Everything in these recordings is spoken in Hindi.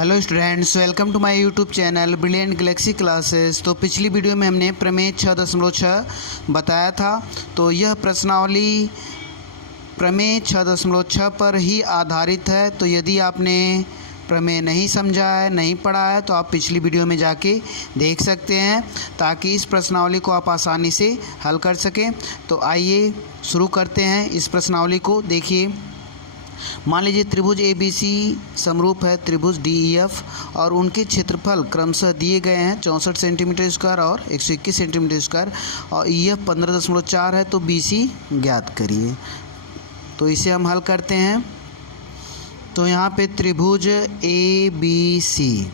Hello students, welcome to my YouTube channel brilliant galaxy classes. तो पिछली वीडियो में हमने प्रमेय 6.6 बताया था। तो यह प्रश्नावली प्रमेय 6.6 पर ही आधारित है। तो यदि आपने प्रमेय नहीं समझा है, नहीं पढ़ा है, तो आप पिछली वीडियो में जाके देख सकते हैं ताकि इस प्रश्नावली को आप आसानी से हल कर सकें। तो आइए शुरू करते हैं इस प्रश्नावली को। देखिए, मान लीजिए त्रिभुज ABC समरूप है त्रिभुज DEF और उनके क्षेत्रफल क्रमशः दिए गए हैं 64 सेंटीमीटर स्क्वायर और 121 सेंटीमीटर स्क्वायर और EF 15.4 है। तो BC ज्ञात करिए। तो इसे हम हल करते हैं। तो यहाँ पे त्रिभुज ABC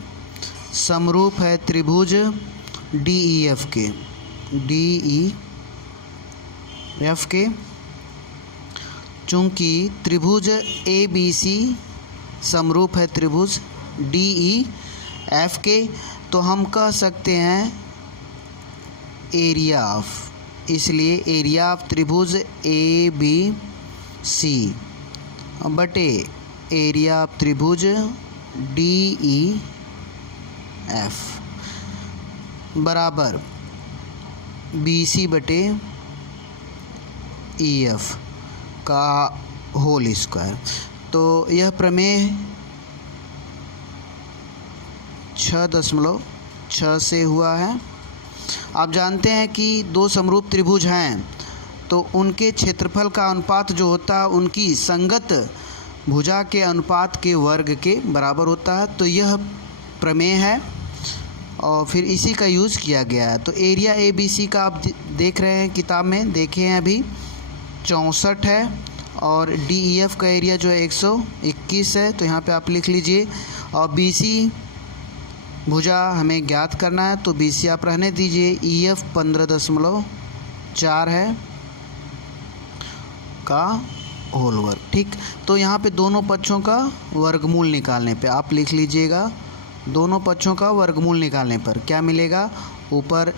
समरूप है त्रिभुज DEF के। चूँकि त्रिभुज ABC समरूप है त्रिभुज DEF के, तो हम कह सकते हैं एरिया ऑफ, इसलिए एरिया ऑफ त्रिभुज ABC बटे एरिया ऑफ त्रिभुज DEF बराबर BC बटे EF का होल स्क्वायर। तो यह प्रमेय 6.6 से हुआ है। आप जानते हैं कि दो समरूप त्रिभुज हैं तो उनके क्षेत्रफल का अनुपात जो होता है उनकी संगत भुजा के अनुपात के वर्ग के बराबर होता है। तो यह प्रमेय है और फिर इसी का यूज़ किया गया है। तो एरिया ABC का आप देख रहे हैं, किताब में देखे हैं अभी, 64 है और DEF का एरिया जो है 121 है। तो यहाँ पे आप लिख लीजिए। और BC भुजा हमें ज्ञात करना है, तो BC आप रहने दीजिए। EF 15.4 है का होल वर्ग। ठीक, तो यहाँ पे दोनों पक्षों का वर्गमूल निकालने पे आप लिख लीजिएगा। दोनों पक्षों का वर्गमूल निकालने पर क्या मिलेगा? ऊपर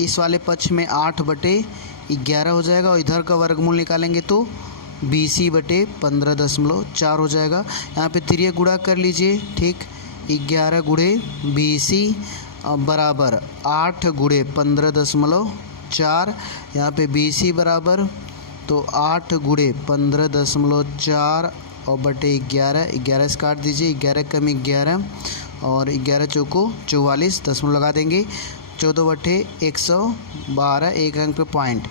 इस वाले पक्ष में 8/11 हो जाएगा और इधर का वर्गमूल निकालेंगे तो BC बटे 15.4 हो जाएगा। यहाँ पे तिरिया गुणा कर लीजिए। ठीक, 11 गुणे BC बराबर 8 गुणे 15.4। यहाँ पे BC बराबर तो 8 गुणे 15.4 और बटे 11 से काट दीजिए। 11 कम 11 और 11 चौको 44, दशमलव लगा देंगे। 14/112, एक अंक पे पॉइंट।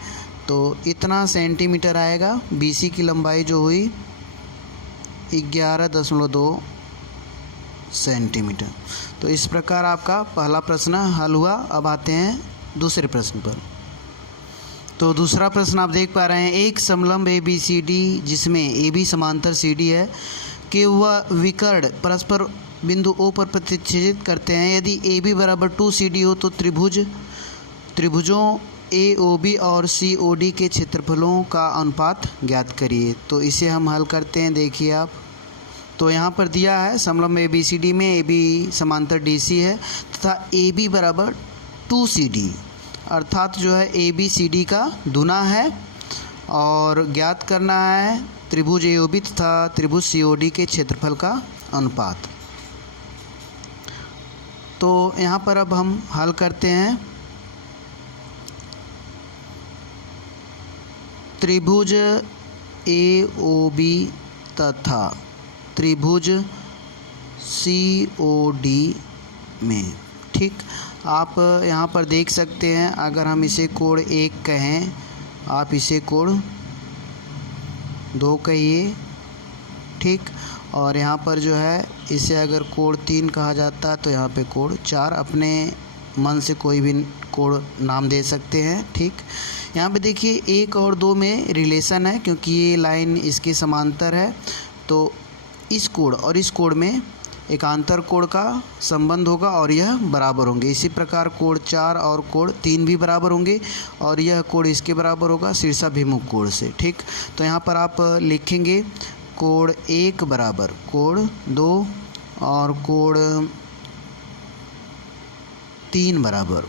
तो इतना सेंटीमीटर आएगा। BC की लंबाई जो हुई 11.2 सेंटीमीटर। तो इस प्रकार आपका पहला प्रश्न हल हुआ। अब आते हैं दूसरे प्रश्न पर। तो दूसरा प्रश्न आप देख पा रहे हैं, एक समलंब ABCD जिसमें AB समांतर CD है कि वह विकर्ण परस्पर बिंदु O पर प्रतिच्छेदित करते हैं। यदि AB बराबर 2CD हो तो त्रिभुजों AOB और COD के क्षेत्रफलों का अनुपात ज्ञात करिए। तो इसे हम हल करते हैं। देखिए आप, तो यहाँ पर दिया है समलंब ABCD में AB समांतर DC है तथा AB बराबर 2CD, अर्थात जो है ABCD का दुना है और ज्ञात करना है त्रिभुज AOB तथा त्रिभुज COD के क्षेत्रफल का अनुपात। तो यहाँ पर अब हम हल करते हैं। त्रिभुज AOB तथा त्रिभुज COD में, ठीक, आप यहाँ पर देख सकते हैं। अगर हम इसे कोण 1 कहें, आप इसे कोण 2 कहिए। ठीक, और यहाँ पर जो है इसे अगर कोण 3 कहा जाता है तो यहाँ पे कोण 4, अपने मन से कोई भी कोण नाम दे सकते हैं। ठीक, यहाँ पे देखिए 1 और 2 में रिलेशन है क्योंकि ये लाइन इसके समांतर है। तो इस कोण और इस कोण में एकांतर कोण का संबंध होगा और यह बराबर होंगे। इसी प्रकार कोण 4 और कोण 3 भी बराबर होंगे और यह कोण इसके बराबर होगा शीर्षाभिमुख कोण से। ठीक, तो यहाँ पर आप लिखेंगे कोण 1 बराबर कोण 2 और कोण 3 बराबर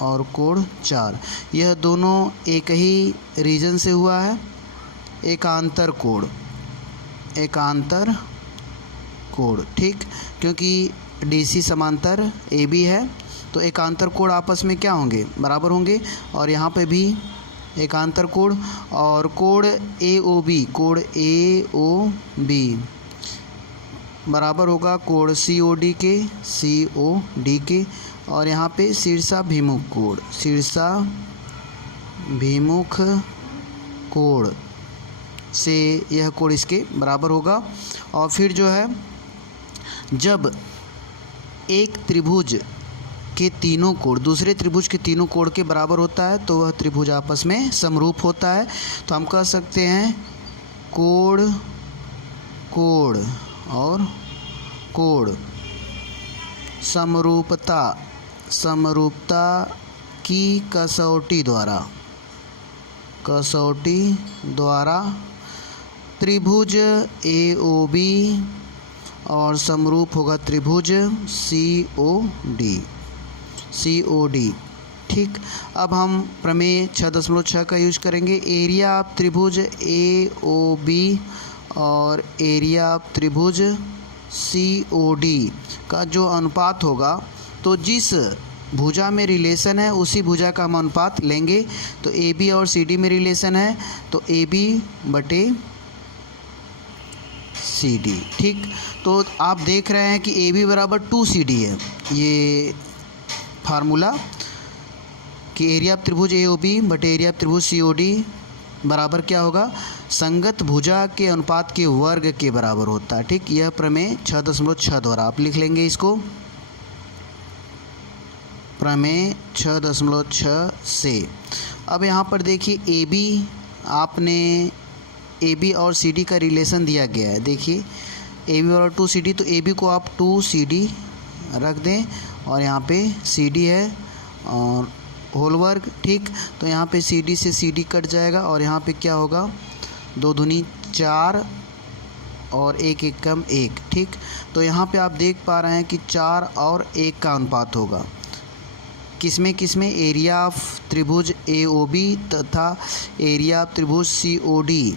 और कोण 4। यह दोनों एक ही रीजन से हुआ है। एकांतर कोण कोण, ठीक, क्योंकि DC समांतर AB है तो एकांतर कोण आपस में क्या होंगे, बराबर होंगे। और यहाँ पे भी एकांतर कोण, और कोण AOB, कोण AOB बराबर होगा कोण COD के, और यहाँ पे शीर्षाभिमुख कोण, शीर्षाभिमुख कोण से यह कोण इसके बराबर होगा। और फिर जो है जब एक त्रिभुज के तीनों कोण दूसरे त्रिभुज के तीनों कोण के बराबर होता है तो वह त्रिभुज आपस में समरूप होता है। तो हम कह सकते हैं कोण और कोण समरूपता की कसौटी द्वारा त्रिभुज AOB और समरूप होगा त्रिभुज COD, ठीक। अब हम प्रमेय 6.6 का यूज करेंगे। एरिया ऑफ त्रिभुज AOB और एरिया ऑफ त्रिभुज COD का जो अनुपात होगा, तो जिस भुजा में रिलेशन है उसी भुजा का हम अनुपात लेंगे। तो AB और CD में रिलेशन है तो AB बटे CD, ठीक। तो आप देख रहे हैं कि AB बराबर 2CD है, ये फार्मूला कि एरिया ऑफ त्रिभुज AOB बटे एरिया ऑफ त्रिभुज COD बराबर क्या होगा, संगत भुजा के अनुपात के वर्ग के बराबर होता है, ठीक। यह प्रमेय 6.6 द्वारा आप लिख लेंगे इसको, प्रमेय 6.6 से। अब यहाँ पर देखिए AB और CD का रिलेशन दिया गया है। देखिए AB और 2CD, तो AB को आप 2CD रख दें और यहाँ पे CD है और होल वर्ग, ठीक। तो यहाँ पे CD से CD कट जाएगा और यहाँ पे क्या होगा, 2 दूनी 4 और 1 एकम 1, ठीक। तो यहाँ पे आप देख पा रहे हैं कि 4 और 1 का अनुपात होगा, किसमें एरिया ऑफ त्रिभुज AOB तथा एरिया ऑफ त्रिभुज COD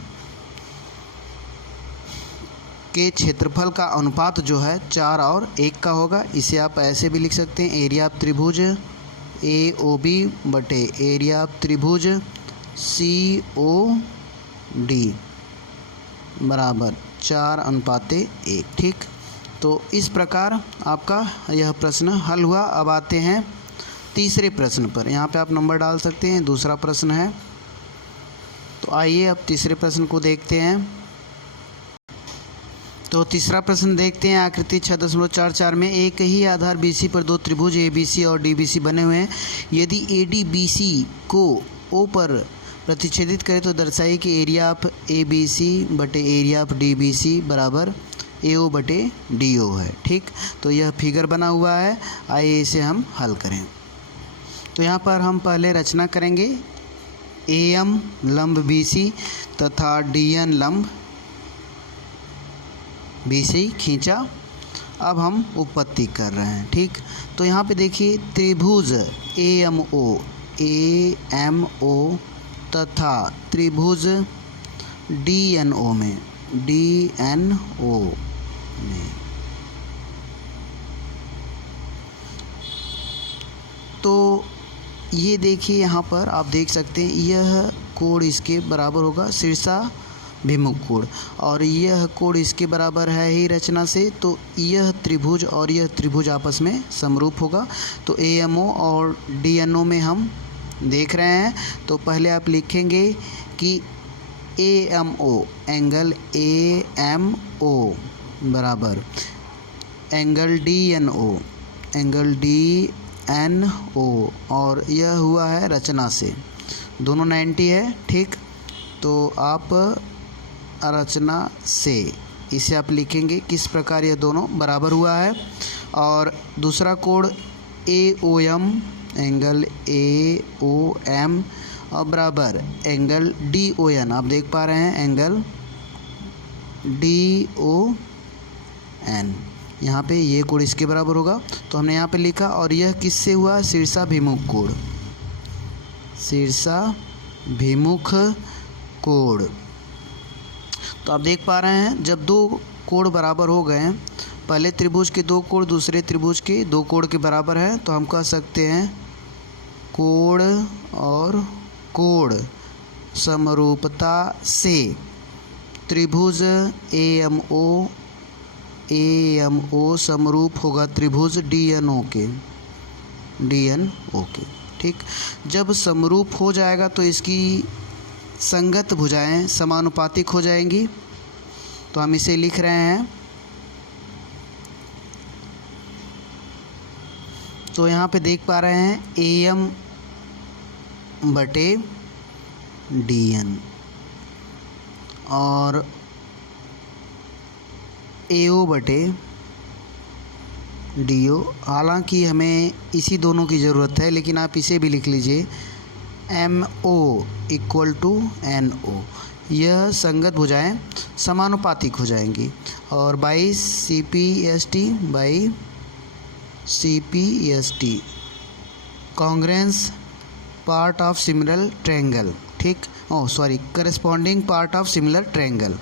के क्षेत्रफल का अनुपात जो है 4 और 1 का होगा। इसे आप ऐसे भी लिख सकते हैं, एरिया ऑफ त्रिभुज AOB बटे एरिया ऑफ त्रिभुज COD बराबर 4:1, ठीक। तो इस प्रकार आपका यह प्रश्न हल हुआ। अब आते हैं तीसरे प्रश्न पर। यहाँ पे आप नंबर डाल सकते हैं, दूसरा प्रश्न है। तो आइए अब तीसरे प्रश्न को देखते हैं। तो तीसरा प्रश्न देखते हैं। आकृति 6.44 में एक ही आधार BC पर 2 त्रिभुज ABC और DBC बने हुए हैं। यदि AD BC को O पर प्रतिच्छेदित करे तो दर्शाइए कि एरिया ऑफ ABC बटे एरिया ऑफ DBC बराबर AO बटे DO है, ठीक। तो यह फिगर बना हुआ है, आइए इसे हम हल करें। तो यहाँ पर हम पहले रचना करेंगे। AM लंब BC तथा DN लंब BC खींचा। अब हम उत्पत्ति कर रहे हैं, ठीक। तो यहाँ पे देखिए त्रिभुज AMO तथा त्रिभुज DNO में तो ये देखिए यहाँ पर आप देख सकते हैं यह कोण इसके बराबर होगा शीर्षाभिमुख कोण, और यह कोण इसके बराबर है ही रचना से। तो यह त्रिभुज और यह त्रिभुज आपस में समरूप होगा। तो AMO और DNO में हम देख रहे हैं। तो पहले आप लिखेंगे कि AMO एंगल AMO बराबर एंगल DNO और यह हुआ है रचना से, दोनों 90 है, ठीक। तो आप रचना से इसे आप लिखेंगे किस प्रकार यह दोनों बराबर हुआ है। और दूसरा कोण AOM एंगल AOM और बराबर एंगल DON, आप देख पा रहे हैं एंगल DON, यहाँ पे ये कोण इसके बराबर होगा। तो हमने यहाँ पे लिखा, और यह किससे हुआ, शीर्षाभिमुख कोण, शीर्षाभिमुख कोण। तो आप देख पा रहे हैं जब 2 कोण बराबर हो गए पहले त्रिभुज के दो कोण दूसरे त्रिभुज के दो कोण के बराबर है, तो हम कह सकते हैं कोण और कोण समरूपता से त्रिभुज AMO समरूप होगा त्रिभुज DNO के। ठीक, जब समरूप हो जाएगा तो इसकी संगत भुजाएं समानुपातिक हो जाएंगी। तो हम इसे लिख रहे हैं, तो यहाँ पे देख पा रहे हैं AM/DN और AO/DO। हालांकि हमें इसी दोनों की ज़रूरत है, लेकिन आप इसे भी लिख लीजिए MO = NO। यह संगत भुजाएं समानुपातिक हो जाएंगी। और by CPST congruence part of similar triangle. ठीक, corresponding part of similar triangle.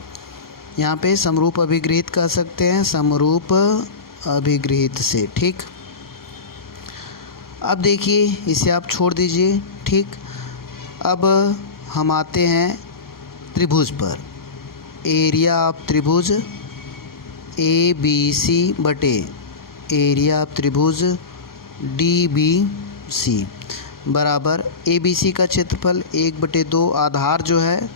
यहाँ पे समरूप अभिगृहित कह सकते हैं, समरूप अभिगृहित से। ठीक, अब देखिए इसे आप छोड़ दीजिए। ठीक, अब हम आते हैं त्रिभुज पर। एरिया ऑफ त्रिभुज ABC बटे एरिया ऑफ त्रिभुज DBC बराबर ABC का क्षेत्रफल 1/2 आधार जो है,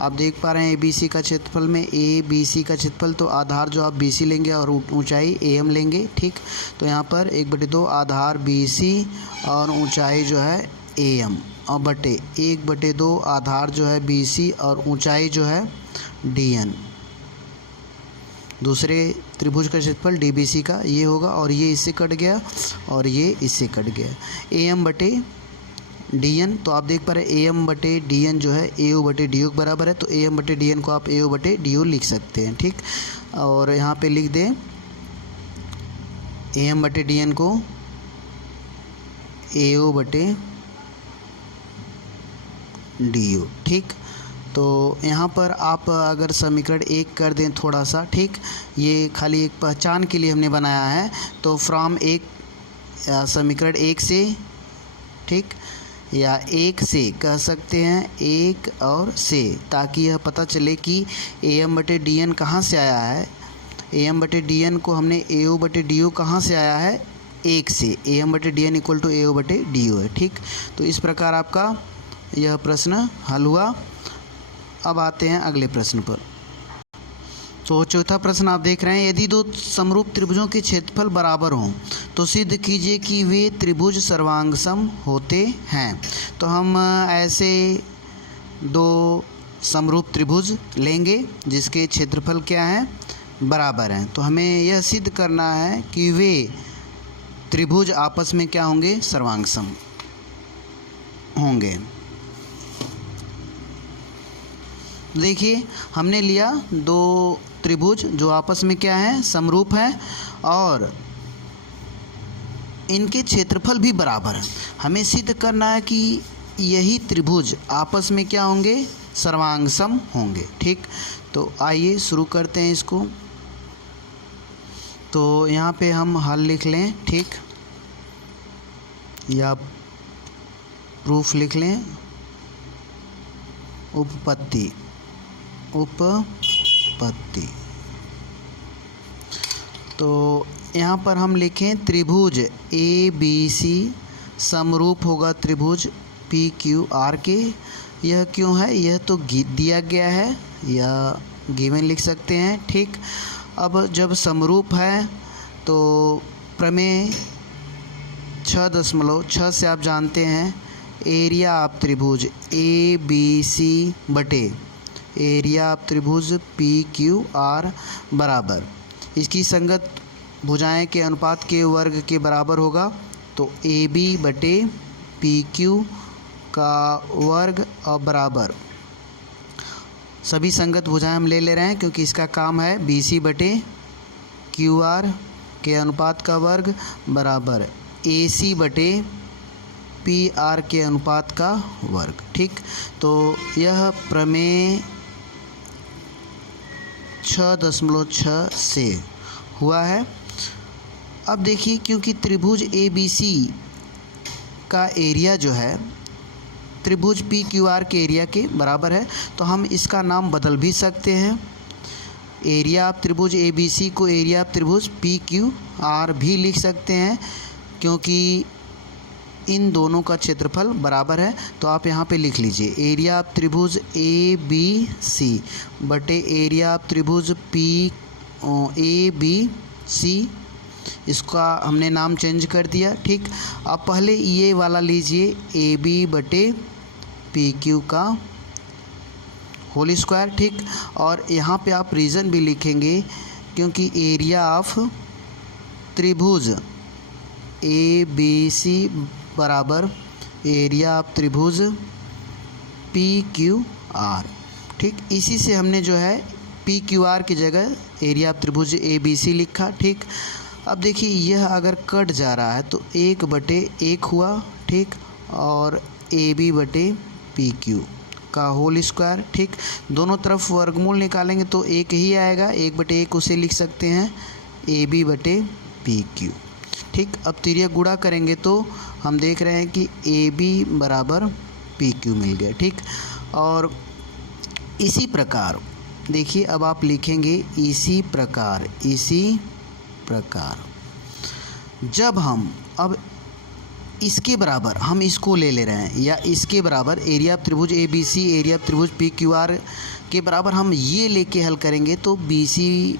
आप देख पा रहे हैं ABC का क्षेत्रफल में ABC का क्षेत्रफल, तो आधार जो आप BC लेंगे और ऊंचाई AM लेंगे। ठीक, तो यहाँ पर 1/2 आधार BC और ऊंचाई जो है AM और बटे 1/2 आधार जो है BC और ऊंचाई जो है DN। दूसरे त्रिभुज का क्षेत्रफल DBC का ये होगा, और ये इससे कट गया और ये इससे कट गया। AM/DN, तो आप देख पा रहे हैं AM/DN जो है AO/DO के बराबर है, तो AM/DN को आप AO/DO लिख सकते हैं। ठीक, और यहाँ पे लिख दें AM/DN को AO/DO। ठीक, तो यहाँ पर आप अगर समीकरण 1 कर दें थोड़ा सा, ठीक, ये खाली एक पहचान के लिए हमने बनाया है, तो फ्रॉम समीकरण 1 से, ठीक, या 1 से कह सकते हैं, 1 और से, ताकि यह पता चले कि AM/DN कहाँ से आया है। AM/DN को हमने AO/DO कहाँ से आया है, 1 से। AM/DN = AO/DO है। ठीक, तो इस प्रकार आपका यह प्रश्न हल हुआ। अब आते हैं अगले प्रश्न पर। तो चौथा प्रश्न आप देख रहे हैं, यदि दो समरूप त्रिभुजों के क्षेत्रफल बराबर हों तो सिद्ध कीजिए कि वे त्रिभुज सर्वांगसम होते हैं। तो हम ऐसे दो समरूप त्रिभुज लेंगे जिसके क्षेत्रफल क्या हैं, बराबर हैं। तो हमें यह सिद्ध करना है कि वे त्रिभुज आपस में क्या होंगे, सर्वांगसम होंगे। देखिए हमने लिया दो त्रिभुज जो आपस में क्या है, समरूप हैं, और इनके क्षेत्रफल भी बराबर हैं। हमें सिद्ध करना है कि यही त्रिभुज आपस में क्या होंगे, सर्वांगसम होंगे। ठीक, तो आइए शुरू करते हैं इसको। तो यहाँ पे हम हल लिख लें, ठीक, या प्रूफ लिख लें, उपपत्ति। तो यहाँ पर हम लिखें त्रिभुज ABC समरूप होगा त्रिभुज PQR के। यह क्यों है, यह तो दिया गया है, या गिवन लिख सकते हैं। ठीक, अब जब समरूप है तो प्रमेय 6.6 से आप जानते हैं एरिया ऑफ त्रिभुज ABC बटे एरिया ऑफ त्रिभुज PQR बराबर इसकी संगत भुजाएं के अनुपात के वर्ग के बराबर होगा। तो AB बटे PQ का वर्ग और बराबर सभी संगत भुजाएं हम ले रहे हैं क्योंकि इसका काम है BC बटे QR के अनुपात का वर्ग बराबर AC बटे PR के अनुपात का वर्ग। ठीक, तो यह प्रमेय 6.6 से हुआ है। अब देखिए, क्योंकि त्रिभुज ABC का एरिया जो है त्रिभुज PQR के एरिया के बराबर है, तो हम इसका नाम बदल भी सकते हैं। एरिया ऑफ त्रिभुज ABC को एरिया ऑफ त्रिभुज PQR भी लिख सकते हैं, क्योंकि इन दोनों का क्षेत्रफल बराबर है। तो आप यहाँ पे लिख लीजिए एरिया ऑफ त्रिभुज ABC बटे एरिया ऑफ त्रिभुज ABC। इसका हमने नाम चेंज कर दिया। ठीक, अब पहले ये वाला लीजिए AB बटे PQ का होल स्क्वायर। ठीक, और यहाँ पे आप रीज़न भी लिखेंगे, क्योंकि एरिया ऑफ त्रिभुज ABC बराबर एरिया ऑफ त्रिभुज PQR। ठीक, इसी से हमने जो है PQR की जगह एरिया ऑफ त्रिभुज ABC लिखा। ठीक, अब देखिए यह अगर कट जा रहा है तो 1/1 हुआ। ठीक, और AB बटे PQ का होल स्क्वायर। ठीक, दोनों तरफ वर्गमूल निकालेंगे तो 1 ही आएगा, 1/1 उसे लिख सकते हैं AB बटे PQ। ठीक, अब तिर्यक गुणा करेंगे तो हम देख रहे हैं कि AB बराबर PQ मिल गया। ठीक, और इसी प्रकार देखिए अब आप लिखेंगे इसी प्रकार जब हम अब इसके बराबर हम इसको ले रहे हैं, या इसके बराबर एरिया ऑफ त्रिभुज ABC एरिया ऑफ त्रिभुज PQR के बराबर हम ये लेके हल करेंगे तो BC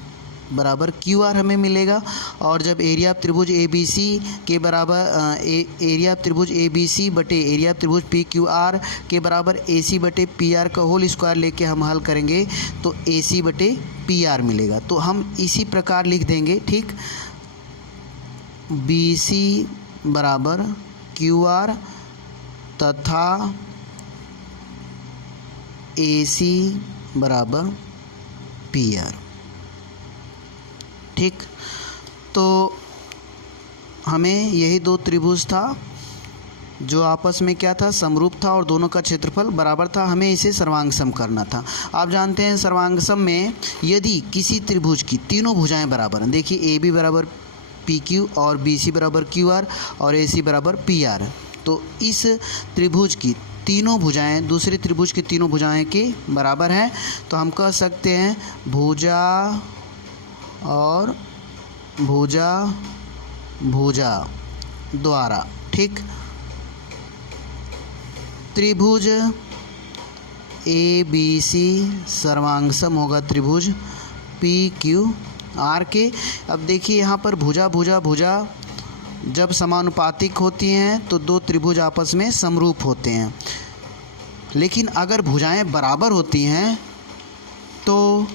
बराबर QR हमें मिलेगा। और जब एरिया ऑफ त्रिभुज ABC के बराबर एरिया ऑफ त्रिभुज ABC बटे एरिया ऑफ त्रिभुज PQR के बराबर AC बटे PR का होल स्क्वायर लेके हम हल करेंगे तो AC बटे PR मिलेगा। तो हम इसी प्रकार लिख देंगे। ठीक, BC बराबर QR तथा AC बराबर PR। ठीक, तो हमें यही दो त्रिभुज था जो आपस में क्या था, समरूप था और दोनों का क्षेत्रफल बराबर था। हमें इसे सर्वांग सम करना था। आप जानते हैं सर्वांग सम में यदि किसी त्रिभुज की तीनों भुजाएं बराबर हैं, देखिए AB बराबर PQ और BC बराबर QR और AC बराबर PR, तो इस त्रिभुज की तीनों भुजाएं दूसरे त्रिभुज की तीनों भुजाएं के बराबर हैं। तो हम कह सकते हैं भुजा और भुजा द्वारा। ठीक, त्रिभुज ABC सर्वांग सम होगा त्रिभुज PQR के। अब देखिए यहाँ पर भुजा जब समानुपातिक होती हैं तो दो त्रिभुज आपस में समरूप होते हैं, लेकिन अगर भुजाएं बराबर होती हैं तो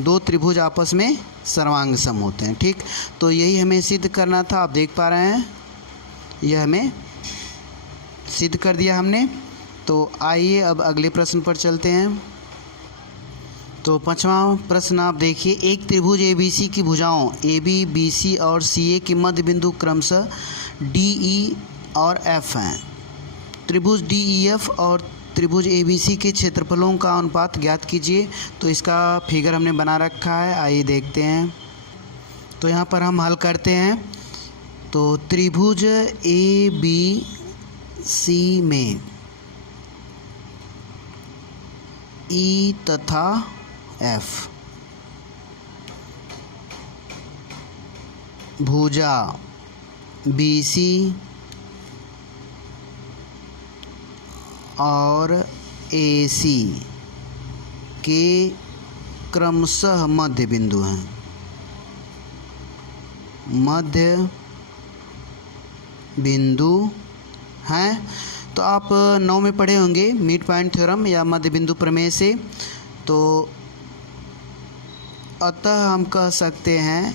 दो त्रिभुज आपस में सर्वांग सम होते हैं। ठीक, तो यही हमें सिद्ध करना था। आप देख पा रहे हैं यह हमें सिद्ध कर दिया हमने। तो आइए अब अगले प्रश्न पर चलते हैं। तो 5वां प्रश्न आप देखिए, एक त्रिभुज ABC की भुजाओं AB, BC और CA के मध्य बिंदु क्रमशः DE और F हैं। त्रिभुज DEF और त्रिभुज ABC के क्षेत्रफलों का अनुपात ज्ञात कीजिए। तो इसका फिगर हमने बना रखा है, आइए देखते हैं। तो यहाँ पर हम हल करते हैं। तो त्रिभुज ABC में E तथा F भुजा BC और AC के क्रमशः मध्य बिंदु हैं। मध्य बिंदु हैं। तो आप 9 में पढ़े होंगे मिड पॉइंट थ्योरम या मध्य बिंदु प्रमेय से। तो अतः हम कह सकते हैं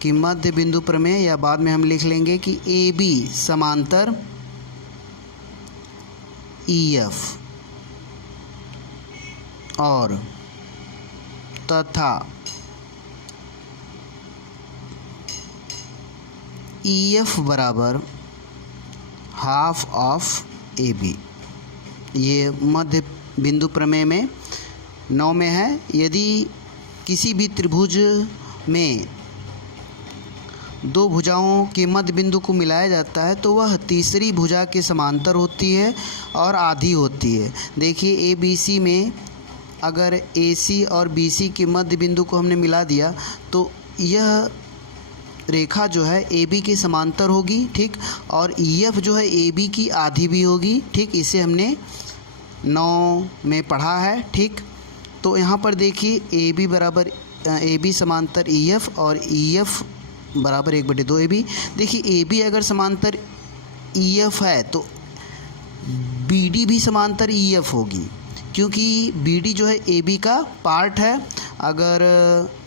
कि मध्य बिंदु प्रमेय, या बाद में हम लिख लेंगे कि AB समांतर EF और तथा EF बराबर हाफ ऑफ AB। ये मध्य बिंदु प्रमेय में 9 में है। यदि किसी भी त्रिभुज में दो भुजाओं के मध्य बिंदु को मिलाया जाता है तो वह तीसरी भुजा के समांतर होती है और आधी होती है। देखिए ABC में अगर AC और BC के मध्य बिंदु को हमने मिला दिया तो यह रेखा जो है AB के समांतर होगी, ठीक, और EF जो है AB की आधी भी होगी, ठीक। इसे हमने 9 में पढ़ा है, ठीक। तो यहाँ पर देखिए AB समांतर EF और EF बराबर 1/2 AB। देखिए AB अगर समांतर EF है तो BD भी समांतर EF होगी, क्योंकि BD जो है AB का पार्ट है। अगर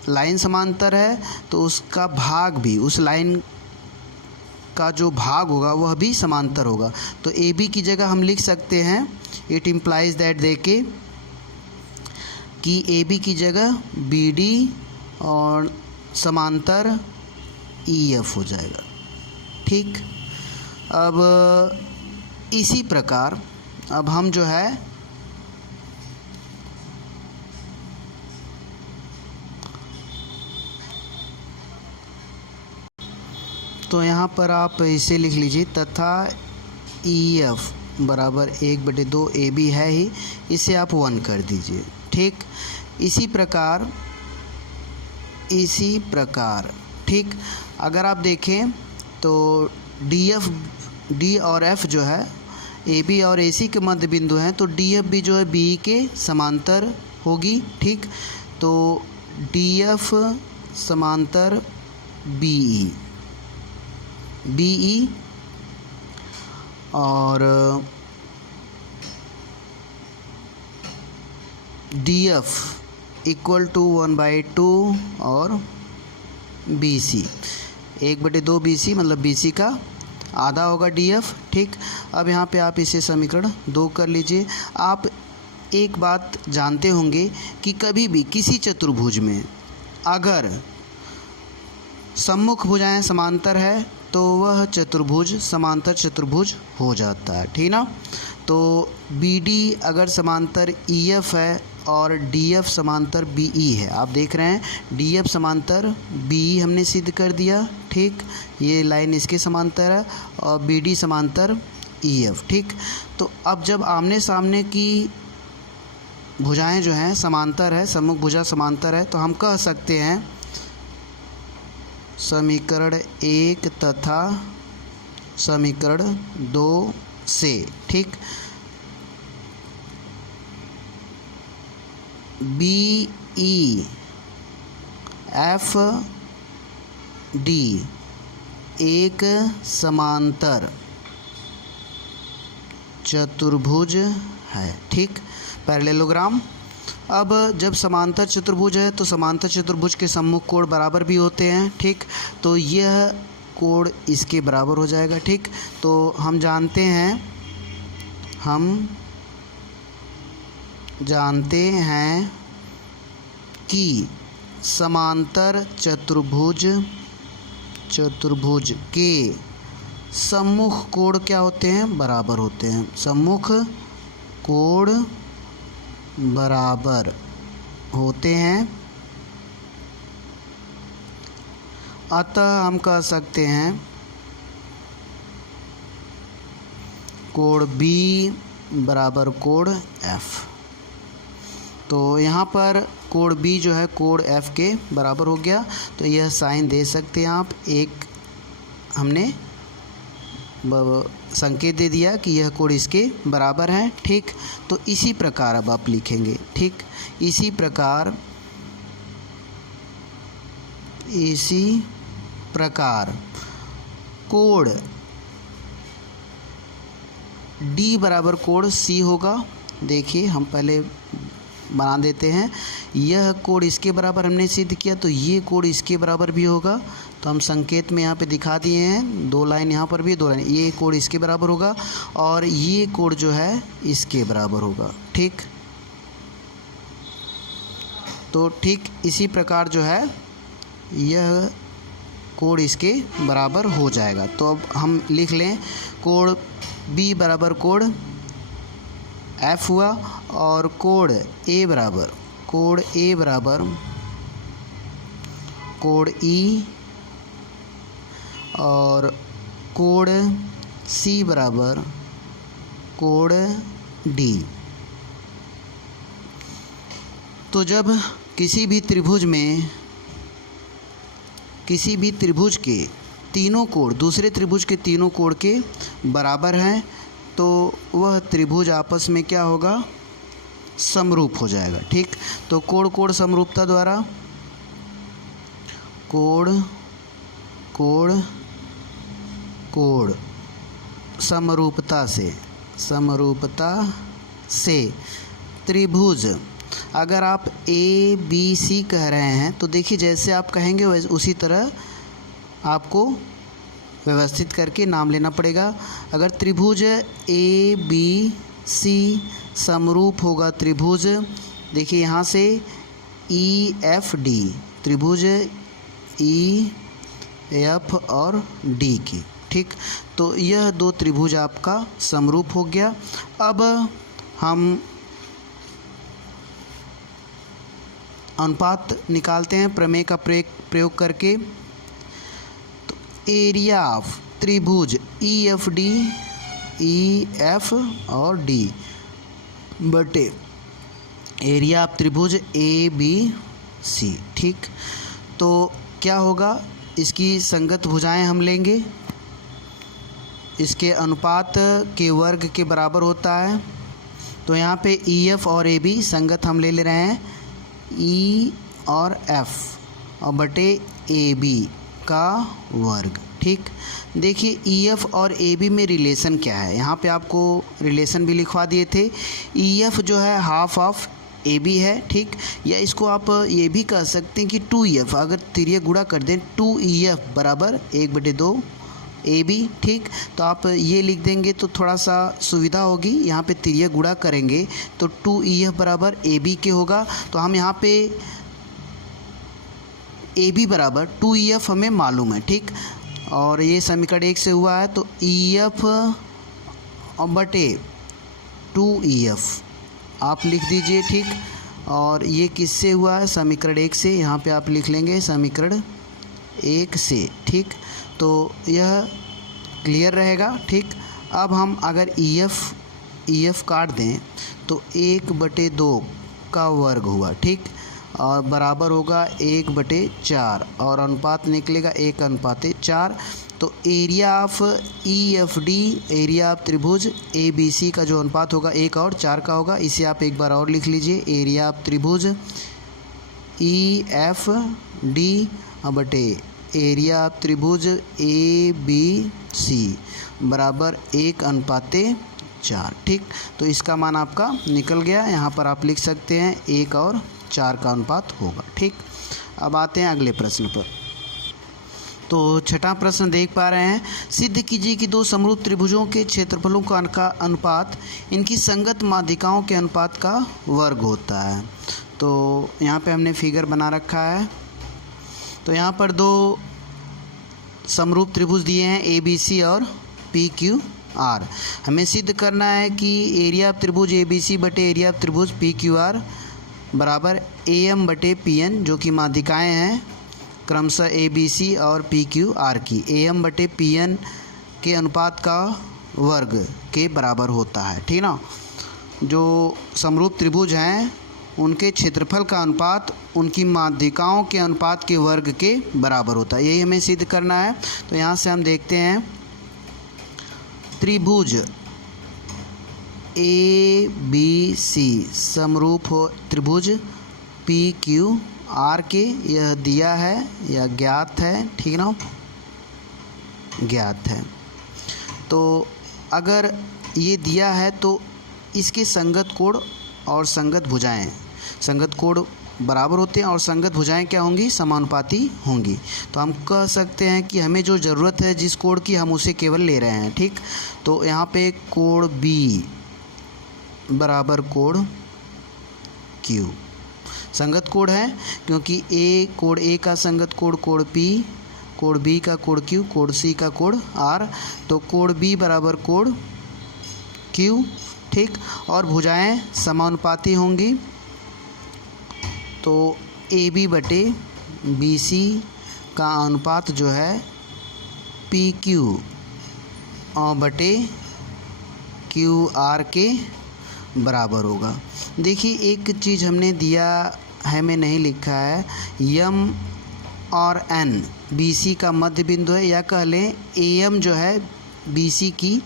लाइन समांतर है तो उसका भाग भी, उस लाइन का जो भाग होगा वह भी समांतर होगा। तो AB की जगह हम लिख सकते हैं, इट इम्प्लाइज दैट देके कि AB की जगह BD और समांतर EF हो जाएगा, ठीक। अब इसी प्रकार अब हम जो है तो यहाँ पर आप इसे लिख लीजिए, तथा EF बराबर 1/2 AB है ही, इसे आप 1 कर दीजिए, ठीक। इसी प्रकार ठीक, अगर आप देखें तो D और F जो है AB और AC के मध्य बिंदु हैं, तो DF भी जो है BE के समांतर होगी, ठीक। तो DF समांतर BE और DF इक्वल टू 1/2 और BC 1/2 BC, मतलब BC का आधा होगा DF, ठीक। अब यहाँ पे आप इसे समीकरण 2 कर लीजिए। आप एक बात जानते होंगे कि कभी भी किसी चतुर्भुज में अगर सम्मुख भुजाएं समांतर है तो वह चतुर्भुज समांतर चतुर्भुज हो जाता है, ठीक ना। तो BD अगर समांतर EF है और DF समांतर BE है, आप देख रहे हैं DF समांतर BE हमने सिद्ध कर दिया, ठीक। ये लाइन इसके समांतर है और BD समांतर EF, ठीक। तो अब जब आमने सामने की भुजाएं जो हैं समांतर है, सम्मुख भुजा समांतर है, तो हम कह सकते हैं समीकरण 1 तथा समीकरण 2 से, ठीक, BE FD एक समांतर चतुर्भुज है, ठीक, पैरेललोग्राम। अब जब समांतर चतुर्भुज है तो समांतर चतुर्भुज के सम्मुख कोण बराबर भी होते हैं, ठीक। तो यह कोण इसके बराबर हो जाएगा, ठीक। तो हम जानते हैं कि समांतर चतुर्भुज के सम्मुख कोण क्या होते हैं, बराबर होते हैं। सम्मुख कोण बराबर होते हैं, अतः हम कह सकते हैं कोण B बराबर कोण F। तो यहाँ पर कोण B जो है कोण F के बराबर हो गया, तो यह साइन दे सकते हैं आप। एक हमने संकेत दे दिया कि यह कोण इसके बराबर है, ठीक। तो इसी प्रकार अब आप लिखेंगे, ठीक। इसी प्रकार कोण D बराबर कोण C होगा। देखिए हम पहले बना देते हैं, यह कोण इसके बराबर हमने सिद्ध किया, तो ये कोण इसके बराबर भी होगा। तो हम संकेत में यहाँ पे दिखा दिए हैं, 2 लाइन यहाँ पर भी, 2 लाइन, ये कोण इसके बराबर होगा और ये कोण जो है इसके बराबर होगा, ठीक। तो ठीक इसी प्रकार जो है यह कोण इसके बराबर हो जाएगा। तो अब हम लिख लें कोण B बराबर कोण F हुआ और कोण A बराबर कोण E और कोण सी बराबर कोण डी। तो जब किसी भी त्रिभुज के तीनों कोण दूसरे त्रिभुज के तीनों कोण के बराबर हैं तो वह त्रिभुज आपस में क्या होगा, समरूप हो जाएगा। ठीक, तो कोण कोण समरूपता द्वारा कोण कोण कोण समरूपता से त्रिभुज, अगर आप ए बी सी कह रहे हैं तो देखिए जैसे आप कहेंगे वैसे उसी तरह आपको व्यवस्थित करके नाम लेना पड़ेगा। अगर त्रिभुज ए बी सी समरूप होगा त्रिभुज, देखिए यहाँ से ई एफ डी, त्रिभुज ई एफ और डी की। ठीक, तो यह दो त्रिभुज आपका समरूप हो गया। अब हम अनुपात निकालते हैं प्रमेय का प्रयोग करके। तो एरिया ऑफ त्रिभुज ई एफ और डी बटे एरिया ऑफ त्रिभुज ए बी सी। ठीक, तो क्या होगा, इसकी संगत भुजाएं हम लेंगे, इसके अनुपात के वर्ग के बराबर होता है। तो यहाँ पे ई एफ और ए बी संगत हम ले रहे हैं, ई और एफ और बटे ए बी का वर्ग। ठीक, देखिए ई एफ और ए बी में रिलेशन क्या है, यहाँ पे आपको रिलेशन भी लिखवा दिए थे। ई एफ जो है हाफ ऑफ ए बी है। ठीक, या इसको आप ये भी कह सकते हैं कि 2EF, अगर तिर्य गुणा कर दें 2EF बराबर 1/2 ए बी। ठीक, तो आप ये लिख देंगे तो थोड़ा सा सुविधा होगी। यहाँ पे तिर्य गुणा करेंगे तो 2EF बराबर ए बी के होगा। तो हम यहाँ पे ए बी बराबर 2EF हमें मालूम है। ठीक, और ये समीकरण 1 से हुआ है तो EF बटे 2EF आप लिख दीजिए। ठीक, और ये किससे हुआ है, समीकरण 1 से, यहाँ पे आप लिख लेंगे समीकरण 1 से। ठीक, तो यह क्लियर रहेगा। ठीक, अब हम अगर EF काट दें तो 1/2 का वर्ग हुआ। ठीक, और बराबर होगा 1/4 और अनुपात निकलेगा 1:4। तो area of EFD, area of त्रिभुज ABC का जो अनुपात होगा 1 और 4 का होगा। इसे आप एक बार और लिख लीजिए, एरिया ऑफ त्रिभुज EFD बटे एरिया ऑफ त्रिभुज ABC बराबर 1:4। ठीक, तो इसका मान आपका निकल गया। यहाँ पर आप लिख सकते हैं 1 और 4 का अनुपात होगा। ठीक, अब आते हैं अगले प्रश्न पर। तो छठा प्रश्न देख पा रहे हैं, सिद्ध कीजिए कि दो समरूप त्रिभुजों के क्षेत्रफलों का अनुपात इनकी संगत माध्यिकाओं के अनुपात का वर्ग होता है। तो यहाँ पे हमने फिगर बना रखा है। तो यहाँ पर दो समरूप त्रिभुज दिए हैं ABC और PQR। हमें सिद्ध करना है कि एरिया ऑफ त्रिभुज ABC बटे एरिया ऑफ त्रिभुज PQR बराबर AM बटे PN, जो कि माध्यिकाएँ हैं क्रमशः ABC और PQR की, AM बटे PN के अनुपात का वर्ग के बराबर होता है। ठीक ना, जो समरूप त्रिभुज हैं उनके क्षेत्रफल का अनुपात उनकी माध्यिकाओं के अनुपात के वर्ग के बराबर होता है, यही हमें सिद्ध करना है। तो यहाँ से हम देखते हैं त्रिभुज ABC समरूप हो त्रिभुज PQR के, यह दिया है या ज्ञात है। ठीक ना, ज्ञात है। तो अगर ये दिया है तो इसके संगत कोण और संगत भुजाएं, संगत कोण बराबर होते हैं और संगत भुजाएं क्या होंगी, समानुपाती होंगी। तो हम कह सकते हैं कि हमें जो ज़रूरत है जिस कोण की, हम उसे केवल ले रहे हैं। ठीक, तो यहाँ पे कोण B बराबर कोण Q संगत कोण है, क्योंकि कोण A का संगत कोण कोण P, कोण B का कोण Q, कोण C का कोण R। तो कोण B बराबर कोण Q। ठीक, और भुजाएं समानुपाती होंगी। तो AB बटे BC का अनुपात जो है पी क्यू बटे क्यू आर के बराबर होगा। देखिए एक चीज़ हमने दिया है, मैं नहीं लिखा है, यम और एन बी सी का मध्य बिंदु है, या कह लें ए एम जो है बी सी की,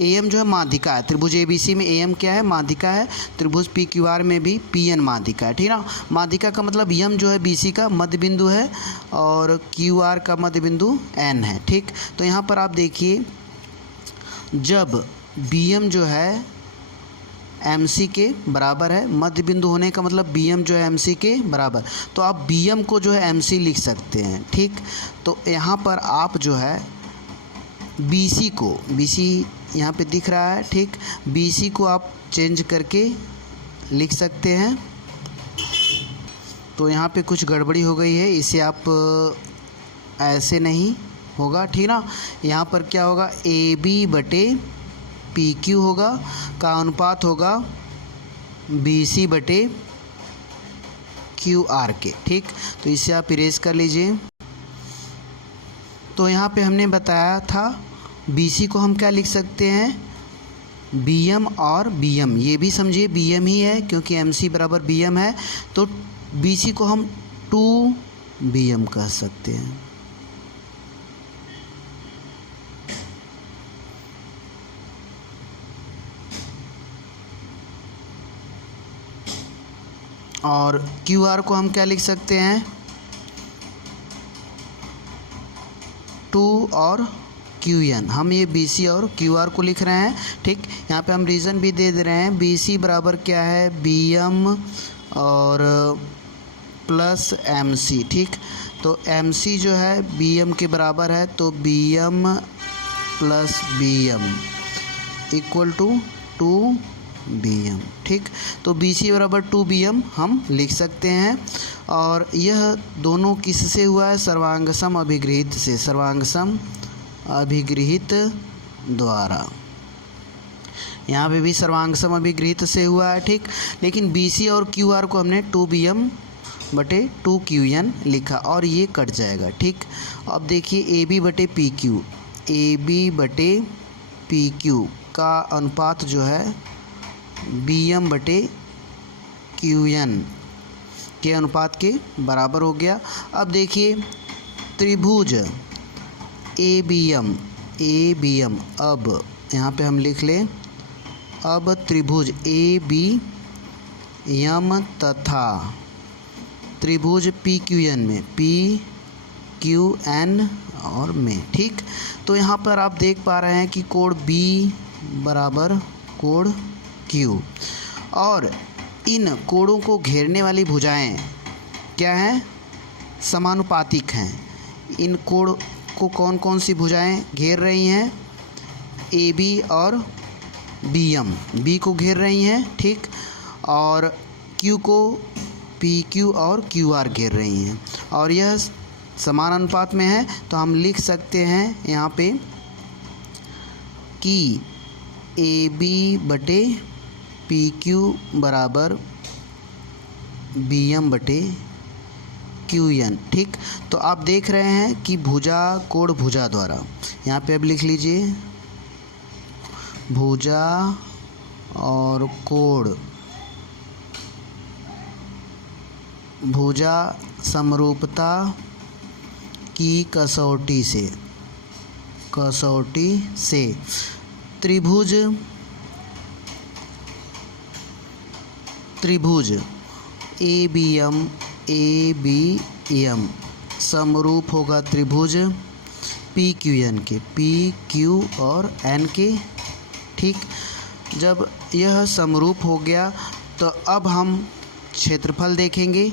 ए एम जो है माध्यिका है। त्रिभुज ए बी सी में ए एम क्या है, माध्यिका है। त्रिभुज पी क्यू आर में भी पी एन माध्यिका है, ठीक ना। माध्यिका का मतलब यम जो है बी सी का मध्य बिंदु है और क्यू आर का मध्य बिंदु एन है, ठीक। तो यहाँ पर आप देखिए जब बी एम जो है एम सी के बराबर है, मध्य बिंदु होने का मतलब बी एम जो है एम सी के बराबर, तो आप बी एम को जो है एम सी लिख सकते हैं, ठीक। तो यहाँ पर आप जो है बी सी को, बी सी यहाँ पे दिख रहा है, ठीक, बी सी को आप चेंज करके लिख सकते हैं। तो यहाँ पे कुछ गड़बड़ी हो गई है, इसे आप ऐसे नहीं होगा, ठीक ना। यहाँ पर क्या होगा, ए बी बटे पी क्यू होगा, का अनुपात होगा बी सी बटे क्यू आर के, ठीक। तो इसे आप इरेज कर लीजिए। तो यहाँ पे हमने बताया था बी सी को हम क्या लिख सकते हैं, बी एम और बी एम, ये भी समझिए बी एम ही है क्योंकि एम सी बराबर बी एम है, तो बी सी को हम 2 बी एम कह सकते हैं। और क्यू आर को हम क्या लिख सकते हैं, 2 और क्यू एन। हम ये बी सी और क्यू आर को लिख रहे हैं, ठीक। यहाँ पे हम रीज़न भी दे रहे हैं, बी सी बराबर क्या है, बी एम और प्लस एम सी, ठीक। तो एम सी जो है बी एम के बराबर है, तो B M plus B M equal to 2 B M, ठीक। तो बी सी बराबर 2 बी एम हम लिख सकते हैं। और यह दोनों किससे हुआ है, सर्वांगसम अभिगृहित से, सर्वांगसम अभिगृहित द्वारा। यहाँ पे भी सर्वांगसम अभिगृहित से हुआ है, ठीक। लेकिन बी सी और क्यू आर को हमने 2 बी एम बटे 2 क्यू एन लिखा और ये कट जाएगा, ठीक। अब देखिए ए बी बटे पी क्यू, ए बी बटे पी क्यू का अनुपात जो है बी एम बटे क्यू एन के अनुपात के बराबर हो गया। अब देखिए त्रिभुज ए बी एम, अब यहाँ पे हम लिख लें, अब त्रिभुज ए बी एम तथा त्रिभुज पी क्यू एन में, पी क्यू एन और में, ठीक। तो यहाँ पर आप देख पा रहे हैं कि कोण बी बराबर कोण क्यू, और इन कोणों को घेरने वाली भुजाएं क्या हैं, समानुपातिक हैं। इन कोण को कौन कौन सी भुजाएं घेर रही हैं, ए बी और बी एम, बी को घेर रही हैं, ठीक। और क्यू को पी क्यू और क्यू आर घेर रही हैं, और यह समान अनुपात में है। तो हम लिख सकते हैं यहाँ पे कि ए बी बटे पी क्यू बराबर बी एम बटे क्यू एन, ठीक। तो आप देख रहे हैं कि भुजा कोण भुजा द्वारा, यहाँ पे अब लिख लीजिए भुजा और कोण, भुजा समरूपता की कसौटी से त्रिभुज ए बी एम समरूप होगा त्रिभुज पी क्यू एन के, पी क्यू और एन के, ठीक। जब यह समरूप हो गया तो अब हम क्षेत्रफल देखेंगे।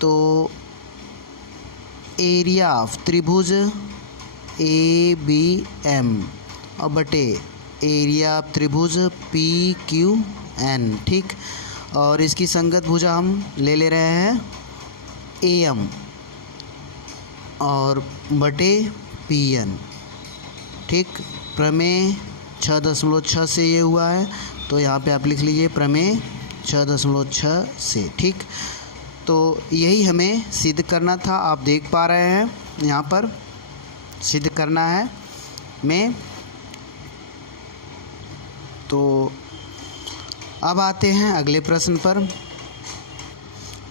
तो एरिया ऑफ त्रिभुज ए बी एम और बटे एरिया ऑफ त्रिभुज पी क्यू एन, ठीक। और इसकी संगत भुजा हम ले रहे हैं ए एम और बटे पी एन, ठीक। प्रमेय 6.6 से ये हुआ है, तो यहाँ पे आप लिख लीजिए प्रमेय 6.6 से, ठीक। तो यही हमें सिद्ध करना था, आप देख पा रहे हैं यहाँ पर सिद्ध करना है। में। तो अब आते हैं अगले प्रश्न पर।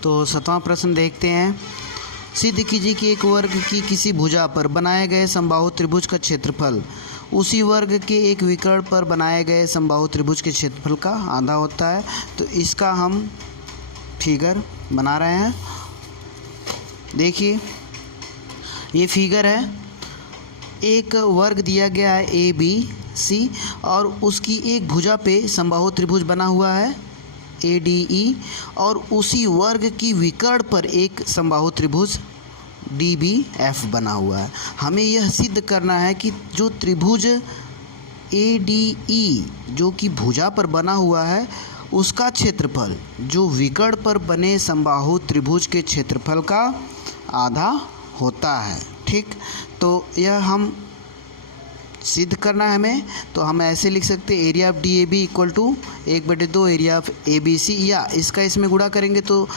तो 7वां प्रश्न देखते हैं। सिद्ध कीजिए कि एक वर्ग की किसी भुजा पर बनाए गए समबाहु त्रिभुज का क्षेत्रफल उसी वर्ग के एक विकर्ण पर बनाए गए समबाहु त्रिभुज के क्षेत्रफल का आधा होता है। तो इसका हम फिगर बना रहे हैं। देखिए ये फिगर है। एक वर्ग दिया गया है ABC और उसकी एक भुजा पे समबाहु त्रिभुज बना हुआ है ADE और उसी वर्ग की विकर्ण पर एक समबाहु त्रिभुज DBF बना हुआ है। हमें यह सिद्ध करना है कि जो त्रिभुज ADE जो कि भुजा पर बना हुआ है उसका क्षेत्रफल जो विकर्ण पर बने समबाहु त्रिभुज के क्षेत्रफल का आधा होता है। ठीक, तो यह हम सिद्ध करना है हमें। तो हम ऐसे लिख सकते हैं area of DAB equal to 1/2 area of ABC, या इसका इसमें गुणा करेंगे तो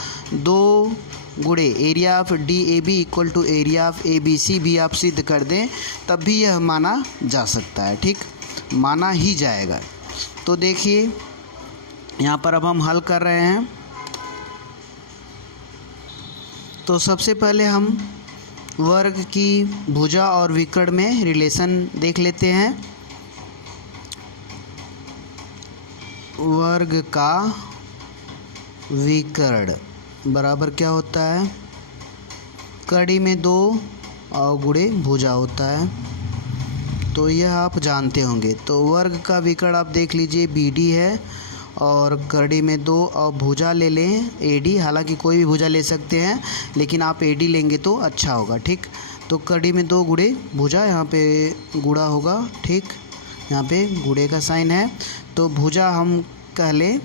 2 गुणे area of DAB equal to area of ABC भी आप सिद्ध कर दें तब भी यह माना जा सकता है। ठीक, माना ही जाएगा। तो देखिए यहाँ पर अब हम हल कर रहे हैं। तो सबसे पहले हम वर्ग की भुजा और विकर्ण में रिलेशन देख लेते हैं। वर्ग का विकर्ण बराबर क्या होता है, कड़ी में 2 और गुणे भुजा होता है। तो यह आप जानते होंगे। तो वर्ग का विकर्ण आप देख लीजिए BD है और कड़ी में 2 और भुजा ले लें AD। हालांकि कोई भी भुजा ले सकते हैं लेकिन आप AD लेंगे तो अच्छा होगा। ठीक, तो कड़ी में 2 गुणे भुजा, यहाँ पे गुणा होगा। ठीक, यहाँ पे गुणे का साइन है। तो भुजा हम कह लें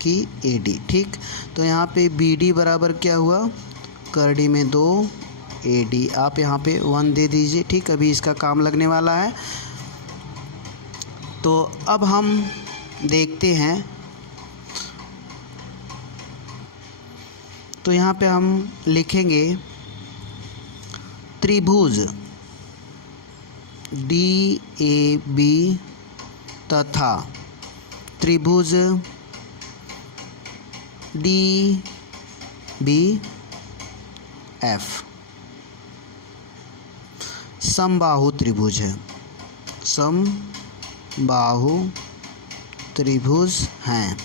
कि AD। ठीक, तो यहाँ पे BD बराबर क्या हुआ, कड़ी में 2 AD। आप यहाँ पे 1 दे दीजिए। ठीक, अभी इसका काम लगने वाला है। तो अब हम देखते हैं। तो यहाँ पे हम लिखेंगे त्रिभुज DAB तथा त्रिभुज DBF समबाहु त्रिभुज है, समबाहु त्रिभुज हैं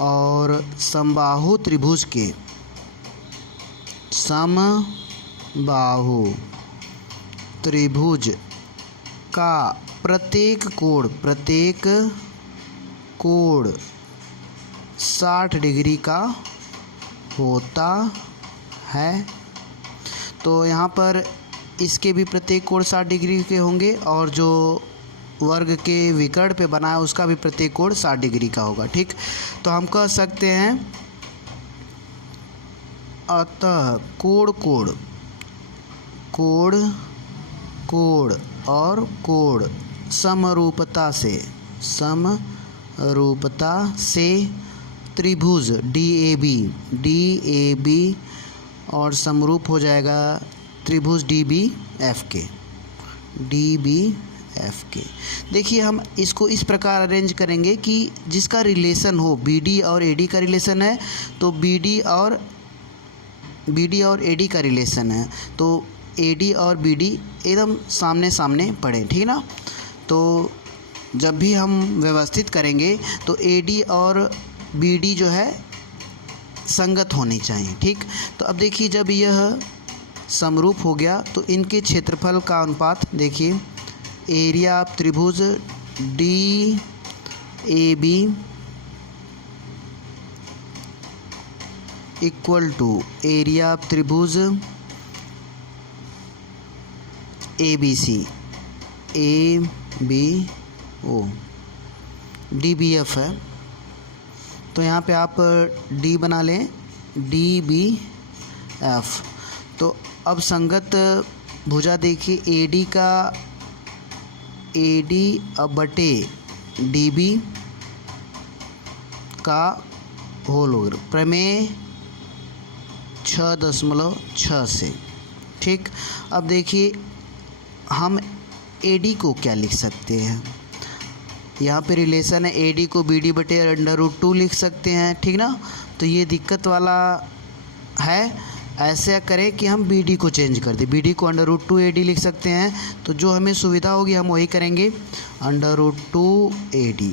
और समबाहु त्रिभुज के समबाहु त्रिभुज का प्रत्येक कोण 60 डिग्री का होता है। तो यहाँ पर इसके भी प्रत्येक कोण 60 डिग्री के होंगे और जो वर्ग के विकर्ण पे बना है उसका भी प्रत्येक कोण 60 डिग्री का होगा। ठीक, तो हम कह सकते हैं अतः कोण और कोण समरूपता से त्रिभुज DAB और समरूप हो जाएगा त्रिभुज DBF के। देखिए हम इसको इस प्रकार अरेंज करेंगे कि जिसका रिलेशन हो, BD और AD का रिलेशन है तो BD और AD का रिलेशन है तो AD और BD एकदम सामने सामने पड़े। ठीक ना। तो जब भी हम व्यवस्थित करेंगे तो AD और BD जो है संगत होनी चाहिए। ठीक, तो अब देखिए जब यह समरूप हो गया तो इनके क्षेत्रफल का अनुपात देखिए, एरिया ऑफ त्रिभुज DAB equal to area of त्रिभुज ABC ABO DBF है। तो यहाँ पे आप D बना लें DBF। तो अब संगत भुजा देखिए AD अब बटे DB का होल ओवर प्रमेय 6.6 से। ठीक, अब देखिए हम AD को क्या लिख सकते हैं, यहाँ पे रिलेशन है AD को BD बटे √2 लिख सकते हैं, ठीक ना। तो ये दिक्कत वाला है। ऐसे करें कि हम BD को चेंज कर दें, BD को √2 AD लिख सकते हैं। तो जो हमें सुविधा होगी हम वही करेंगे, √2 AD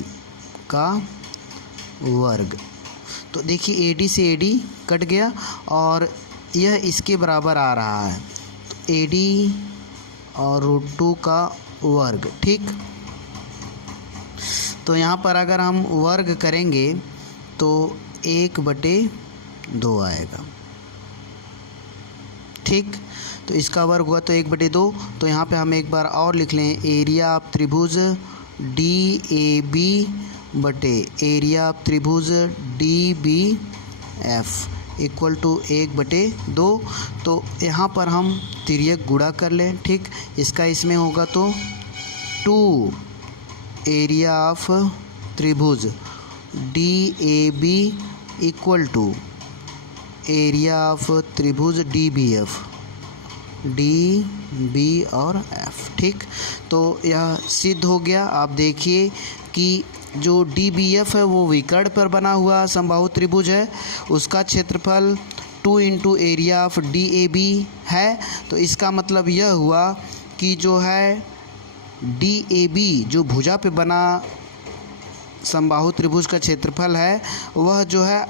का वर्ग। तो देखिए AD से AD कट गया और यह इसके बराबर आ रहा है, तो AD और √2 का वर्ग, ठीक। तो यहाँ पर अगर हम वर्ग करेंगे तो 1/2 आएगा, ठीक। तो इसका वर्ग हुआ तो 1/2। तो यहाँ पे हम एक बार और लिख लें, एरिया ऑफ त्रिभुज DAB बटे एरिया ऑफ त्रिभुज DBF इक्वल टू 1/2। तो यहाँ पर हम तिर्यक गुणा कर लें, ठीक। इसका इसमें होगा तो 2 एरिया ऑफ त्रिभुज DAB equal to area of त्रिभुज DBF, DB और F, ठीक। तो यह सिद्ध हो गया। आप देखिए कि जो DBF है वो विकर्ण पर बना हुआ समबाहु त्रिभुज है, उसका क्षेत्रफल 2 × एरिया ऑफ DAB है। तो इसका मतलब यह हुआ कि जो है DAB जो भुजा पे बना समबाहु त्रिभुज का क्षेत्रफल है वह जो है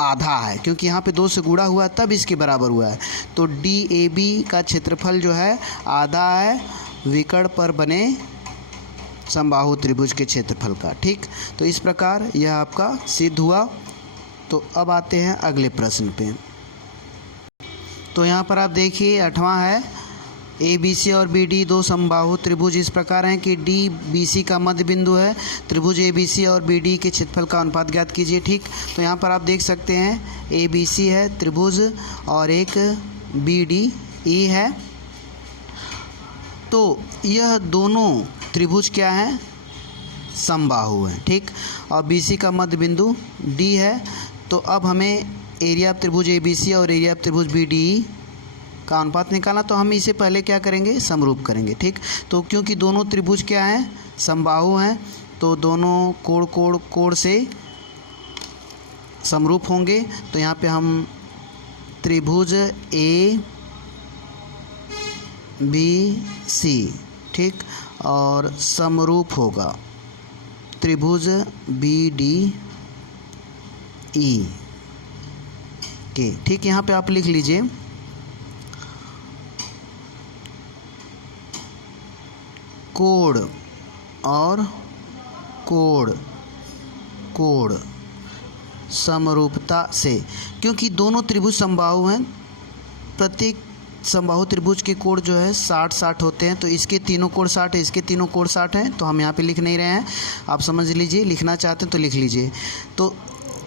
आधा है, क्योंकि यहाँ पे 2 से गुणा हुआ तब इसके बराबर हुआ है। तो DAB का क्षेत्रफल जो है आधा है विकर्ण पर बने समबाहु त्रिभुज के क्षेत्रफल का, ठीक। तो इस प्रकार यह आपका सिद्ध हुआ। तो अब आते हैं अगले प्रश्न पे। तो यहाँ पर आप देखिए 8वां है, ABC और BD दो समबाहु त्रिभुज इस प्रकार हैं कि DBC का मध्य बिंदु है। त्रिभुज ABC और BD के क्षेत्रफल का अनुपात ज्ञात कीजिए, ठीक। तो यहाँ पर आप देख सकते हैं ABC है त्रिभुज और एक BDE है। तो यह दोनों त्रिभुज क्या हैं, समबाहु हैं, ठीक। और BC का मध्य बिंदु D है। तो अब हमें एरिया ऑफ त्रिभुज ABC और एरिया ऑफ त्रिभुज BDE का अनुपात निकालना। तो हम इसे पहले क्या करेंगे, समरूप करेंगे, ठीक। तो क्योंकि दोनों त्रिभुज क्या हैं, समबाहु हैं, तो दोनों कोण से समरूप होंगे। तो यहाँ पे हम त्रिभुज ABC, ठीक, और समरूप होगा त्रिभुज BDE के, ठीक। यहाँ पे आप लिख लीजिए कोण और कोण समरूपता से, क्योंकि दोनों त्रिभुज समबाहु हैं, प्रत्येक समबाहु त्रिभुज के कोण जो है 60-60 होते हैं। तो इसके तीनों कोण 60 है, इसके तीनों कोण 60 हैं। तो हम यहाँ पे लिख नहीं रहे हैं, आप समझ लीजिए, लिखना चाहते हैं तो लिख लीजिए। तो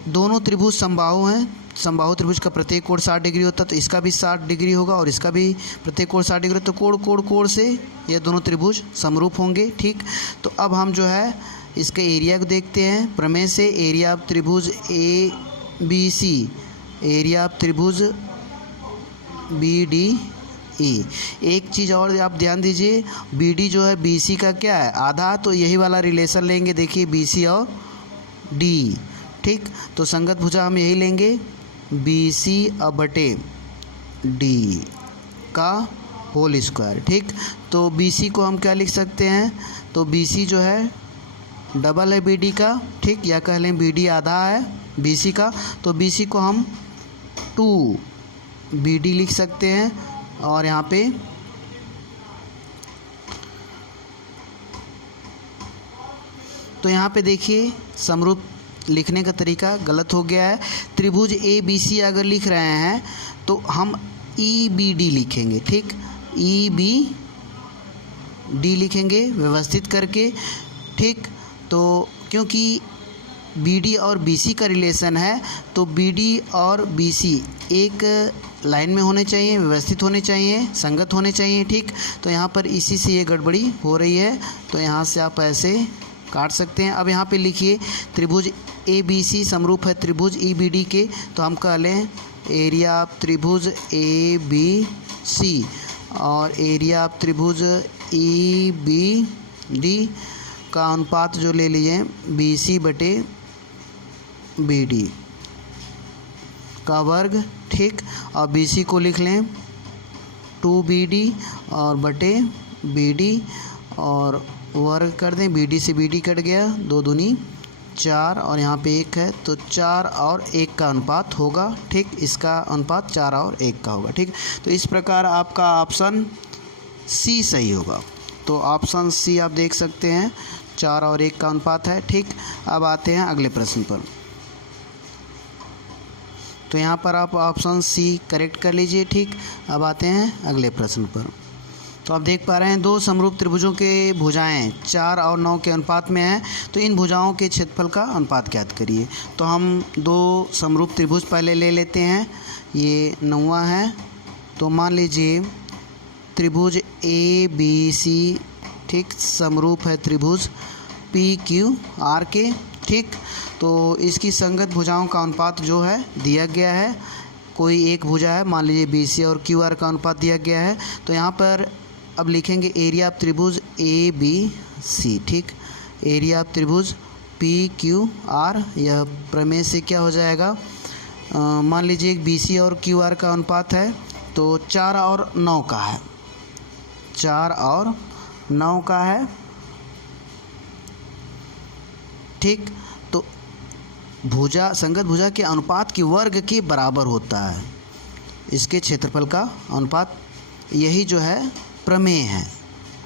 दोनों त्रिभुज समबाहु हैं, समबाहु त्रिभुज का प्रत्येक कोण 60 डिग्री होता है, तो इसका भी 60 डिग्री होगा और इसका भी प्रत्येक कोण 60 डिग्री। तो कोण से ये दोनों त्रिभुज समरूप होंगे, ठीक। तो अब हम जो है इसके एरिया को देखते हैं प्रमेय से। एरिया ऑफ त्रिभुज ABC, एरिया ऑफ त्रिभुज BDE। एक चीज़ और आप ध्यान दीजिए, BD जो है BC का क्या है, आधा। तो यही वाला रिलेशन लेंगे, देखिए BC और D, ठीक। तो संगत भुजा हम यही लेंगे, BC बटे D का होल स्क्वायर, ठीक। तो BC को हम क्या लिख सकते हैं, तो BC जो है डबल है BD का, ठीक, या कह लें BD आधा है BC का। तो BC को हम 2BD लिख सकते हैं। और यहाँ पे तो यहाँ पे देखिए समरूप लिखने का तरीका गलत हो गया है। त्रिभुज ABC अगर लिख रहे हैं तो हम EBD लिखेंगे, ठीक, EBD लिखेंगे व्यवस्थित करके, ठीक। तो क्योंकि BD और BC का रिलेशन है तो BD और BC एक लाइन में होने चाहिए, व्यवस्थित होने चाहिए, संगत होने चाहिए, ठीक। तो यहाँ पर इसी से ये गड़बड़ी हो रही है। तो यहाँ से आप ऐसे काट सकते हैं। अब यहाँ पे लिखिए त्रिभुज ABC समरूप है त्रिभुज EBD के। तो हम कह लें एरिया ऑफ त्रिभुज ABC और एरिया ऑफ त्रिभुज ई बी डी का अनुपात जो ले लीजिए बी सी बटे बी डी का वर्ग, ठीक। और बी सी को लिख लें 2BD और बटे BD और वर्ग कर दें, BD से BD कट गया, 2 दूनी 4 और यहाँ पे 1 है तो 4 और 1 का अनुपात होगा, ठीक। इसका अनुपात 4 और 1 का होगा, ठीक। तो इस प्रकार आपका ऑप्शन सी सही होगा। तो ऑप्शन सी आप देख सकते हैं 4 और 1 का अनुपात है, ठीक। अब आते हैं अगले प्रश्न पर। तो यहाँ पर आप ऑप्शन सी करेक्ट कर लीजिए, ठीक। अब आते हैं अगले प्रश्न पर। तो आप देख पा रहे हैं 2 समरूप त्रिभुजों के भुजाएं 4 और 9 के अनुपात में हैं, तो इन भुजाओं के क्षेत्रफल का अनुपात ज्ञात करिए। तो हम 2 समरूप त्रिभुज पहले ले लेते हैं। ये 9वां है, तो मान लीजिए त्रिभुज ए बी सी, ठीक, समरूप है त्रिभुज पी क्यू आर के, ठीक। तो इसकी संगत भुजाओं का अनुपात जो है दिया गया है। कोई एक भुजा है, मान लीजिए बी सी और क्यू आर का अनुपात दिया गया है। तो यहाँ पर अब लिखेंगे एरिया ऑफ त्रिभुज ए बी सी, ठीक। एरिया ऑफ त्रिभुज पी क्यू आर, यह प्रमेय से क्या हो जाएगा, मान लीजिए बी सी और क्यू आर का अनुपात है तो 4 और 9 का है, 4 और 9 का है, ठीक। तो भुजा संगत भुजा के अनुपात के वर्ग के बराबर होता है इसके क्षेत्रफल का अनुपात, यही जो है प्रमेय है,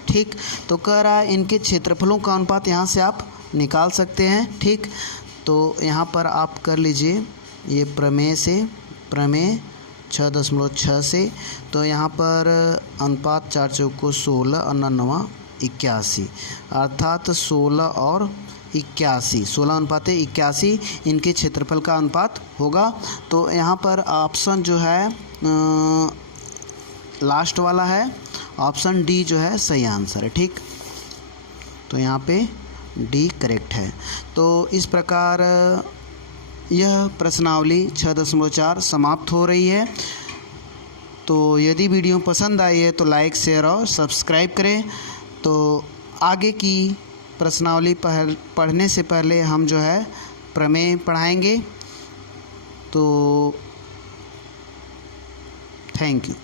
ठीक। तो कह रहा है इनके क्षेत्रफलों का अनुपात यहाँ से आप निकाल सकते हैं, ठीक। तो यहाँ पर आप कर लीजिए ये प्रमेय से, प्रमेय 6.6 से, तो यहाँ पर अनुपात 4 चौको 16 और 9 81, अर्थात 16 और 81, 16 अनुपात 81 इनके क्षेत्रफल का अनुपात होगा। तो यहाँ पर ऑप्शन जो है लास्ट वाला है, ऑप्शन डी जो है सही आंसर है, ठीक। तो यहाँ पे डी करेक्ट है। तो इस प्रकार यह प्रश्नावली 6.4 समाप्त हो रही है। तो यदि वीडियो पसंद आई है तो लाइक, शेयर और सब्सक्राइब करें। तो आगे की प्रश्नावली पढ़ने से पहले हम जो है प्रमेय पढ़ाएंगे। तो थैंक यू।